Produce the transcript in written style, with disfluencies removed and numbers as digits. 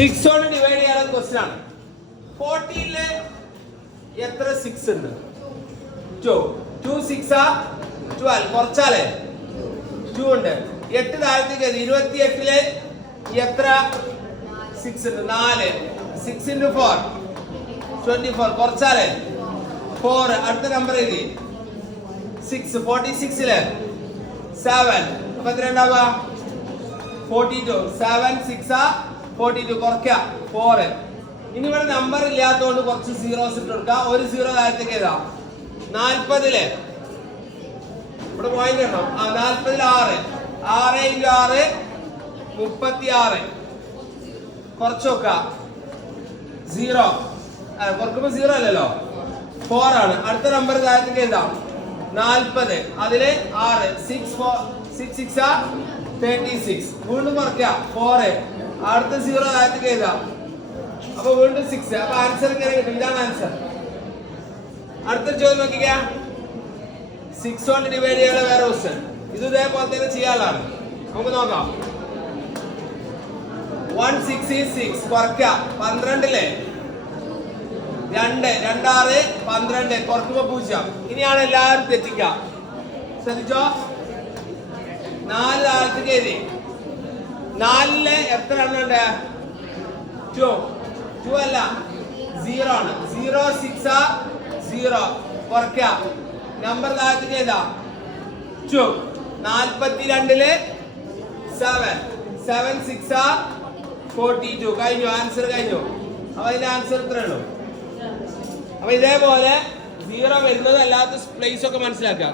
6 കൊണ്ട് ഡിവൈഡ് ചെയ്യാനുള്ള ക്വസ്റ്റ്യൻ ആണ്. 14 എത്ര 6 ഉണ്ട്? 2 2 6 12 കുറച്ചാലേ 2 ഉണ്ട്. 8 താഴത്തേക്ക് 28 എത്ര 6 ഉണ്ട്? 4 6 into 4 24 കുറച്ചാലേ 4. അടുത്ത നമ്പർ എഴുതി 6 46 7 അപ്പൊ എത്ര ഉണ്ടാവുക? 42 7 6 42 കുറയ്ക്ക 4. ഇനി ഇവിടെ നമ്പർ ഇല്ലാത്തതുകൊണ്ട് കുറച്ച് സീറോസ് ഇട്ട് കൊടുക്കാം. ഒരു സീറോ താഴത്തേക്ക് ഏതാ? 40 ഇവിടെ പോയിന്റ് ഉണ്ടോ? 40 6 6 into 6 36 കുറച്ച് നോക്ക 0 കുറക്കുമ്പോ 0 അല്ലല്ലോ 4 ആണ്. അടുത്ത നമ്പർ താഴത്തേക്ക് ഏതാ? 40 അതില് 6 6 6 36 വീണ്ടും കുറയ്ക്ക 4. അടുത്ത 0 താഴത്തേക്ക് ഏതാ? അപ്പൊ വീണ്ടും 6. അപ്പൊ ആൻസർ ഇങ്ങനെ കിട്ടും. ഇതാണ് ആൻസർ. അടുത്ത ചോദ്യം നോക്കിക്ക. 6 കൊണ്ട് ഡിവൈഡ് ചെയ്യാനുള്ള വേറെ ക്വസ്റ്റ്യൻ. ഇത് ഇതേപോലെ തന്നെ ചെയ്യാനുള്ളതാണ്. നമുക്ക് നോക്കാം. 1 6 is 6 കുറയ്ക്ക 12 2 2 6 12 കുറക്കുമ്പോ 0. ഇനിയാണ് എല്ലാവരും തെറ്റിക്ക. ശ്രദ്ധിച്ചോ. 4 താഴത്തേക്ക് എഴുതി. 4 എത്ര എണ്ണം ഉണ്ട്? 2 2 അല്ല 0 ആണ്. 0 6 0 കുറയ്ക്ക നമ്പർ താഴത്തേക്ക് ഏതാ? 2 42 7 7 6 42 കഴിഞ്ഞു. ആൻസർ കഴിഞ്ഞു. അപ്പൊ അതിന്റെ ആൻസർ ഇത്രേ ഉള്ളൂ. അപ്പൊ ഇതേപോലെ 0 വരുന്നത് അല്ലാത്ത പ്ലേസ് ഒക്കെ മനസ്സിലാക്കുക.